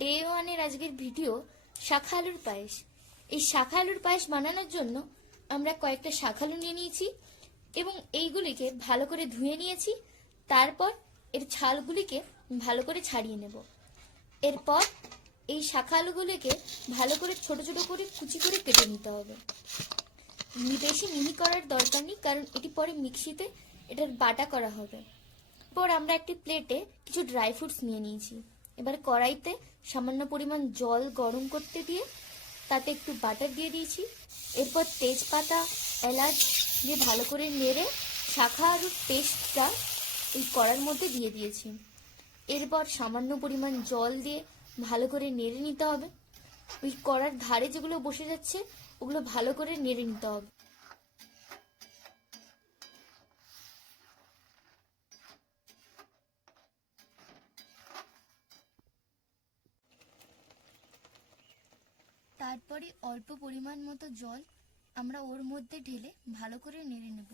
Day ওয়ানের আজকের video শাখা আলুর পায়েস। এই শাখা আলুর পায়েস বানানোর জন্য আমরা কয়েকটা শাখা আলু নিয়ে নিয়েছি এবং এইগুলিকে ভালো করে ধুয়ে নিয়েছি। তারপর এর ছালগুলিকে ভালো করে ছাড়িয়ে নেব। এরপর এই শাখা আলুগুলিকে ভালো করে ছোট ছোট করে কুচি করে কেটে নিতে হবে। বেশি মিহি করার দরকার নেই, কারণ এটি পরে মিক্সিতে এটার বাটা করা হবে। এরপর আমরা একটি প্লেটে কিছু ড্রাই ফ্রুটস নিয়ে নিয়েছি। এবার কড়াইতে সামান্য পরিমাণ জল গরম করতে দিয়ে তাতে একটু বাটার দিয়ে দিয়েছি। এরপর তেজপাতা, এলাচ দিয়ে ভালো করে নেড়ে শাখা আলুর পেস্টটা এই কড়ার মধ্যে দিয়ে দিয়েছি। এরপর সামান্য পরিমাণ জল দিয়ে ভালো করে নেড়ে নিতে হবে। ওই কড়ার ধারে যেগুলো বসে যাচ্ছে ওগুলো ভালো করে নেড়ে নিতে হবে। তারপরে অল্প পরিমাণ মতো জল আমরা ওর মধ্যে ঢেলে ভালো করে নেড়ে নেব।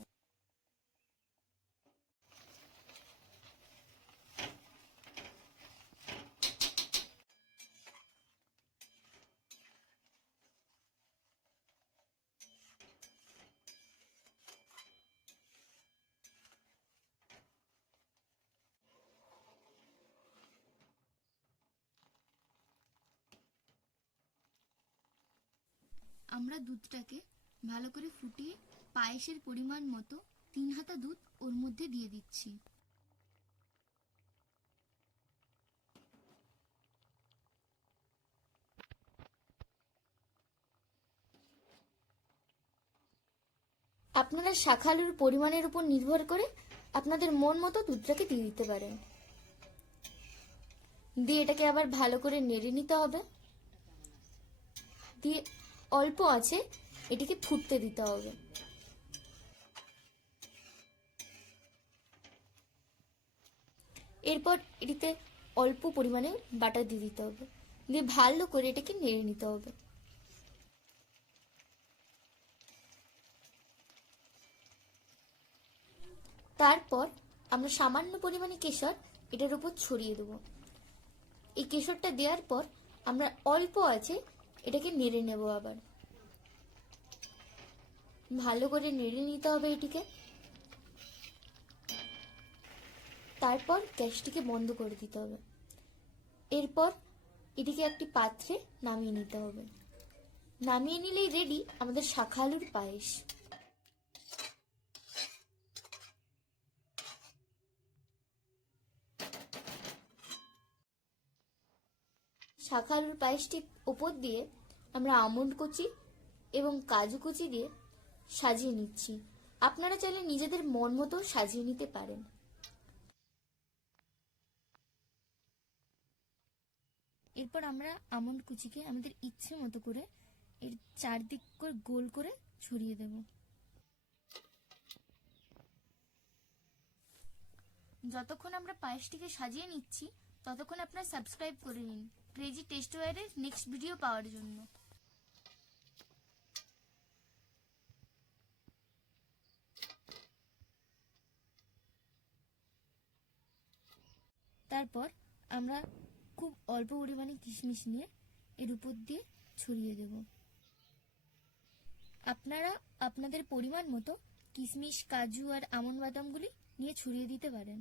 আমরা দুধটাকে ভালো করে ফুটিয়ে পায়েসের পরিমাণ মতো 3 হাতা দুধ ওর মধ্যে দিয়ে দিচ্ছি। আপনারা শাখা আলুর পরিমাণের উপর নির্ভর করে আপনাদের মন মতো দুধটাকে দিয়ে দিতে পারেন। দিয়ে এটাকে আবার ভালো করে নেড়ে নিতে হবে। দিয়ে অল্প আছে এটিকে ফুটতে দিতে হবে। এরপর এটিতে অল্প পরিমাণে বাটার দিয়ে দিতে হবে। দিয়ে ভালো করে এটাকে নেড়ে নিতে হবে। তারপর আমরা সামান্য পরিমাণে কেশর এটার উপর ছড়িয়ে দেব। এই কেশরটা দেওয়ার পর আমরা অল্প আছে এটাকে নেড়ে নেব। আবার ভালো করে নেড়ে নিতে হবে এটিকে। তারপর গ্যাসটিকে বন্ধ করে দিতে হবে। এরপর এটিকে একটি পাত্রে নামিয়ে নিতে হবে। নামিয়ে নিলেই রেডি আমাদের শাখা আলুর পায়েস। শাখা আলুর পায়েসটির ওপর দিয়ে আমরা আমন্ড কুচি এবং কাজু কুচি দিয়ে সাজিয়ে নিচ্ছি। আপনারা চাইলে নিজেদের মন মতো সাজিয়ে নিতে পারেন। এরপর আমরা আমন্ড কুচিকে আমাদের ইচ্ছে মতো করে এর চারদিক করে গোল করে ছড়িয়ে দেব। যতক্ষণ আমরা পায়েসটিকে সাজিয়ে নিচ্ছি ততক্ষণ আপনারা সাবস্ক্রাইব করে নিন ক্রেজি টেস্টওয়্যারের নেক্সট ভিডিও পাওয়ার জন্য। তারপর আমরা খুব অল্প পরিমাণে কিশমিশ নিয়ে এর উপর দিয়ে ছড়িয়ে দেব। আপনারা আপনাদের পরিমাণ মতো কিশমিশ, কাজু আর আমন্ড বাদামগুলি নিয়ে ছড়িয়ে দিতে পারেন।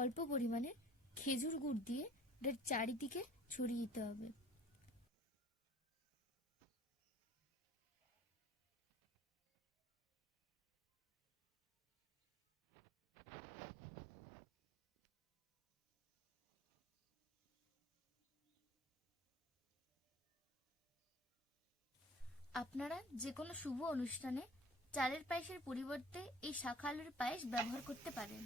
অল্প পরিমাণে খেজুর গুড় দিয়ে এটার চারিদিকে ছড়িয়ে দিতে হবে। আপনারা যে কোনো শুভ অনুষ্ঠানে চালের পায়েসের পরিবর্তে এই শাখা আলুর পায়েস ব্যবহার করতে পারেন।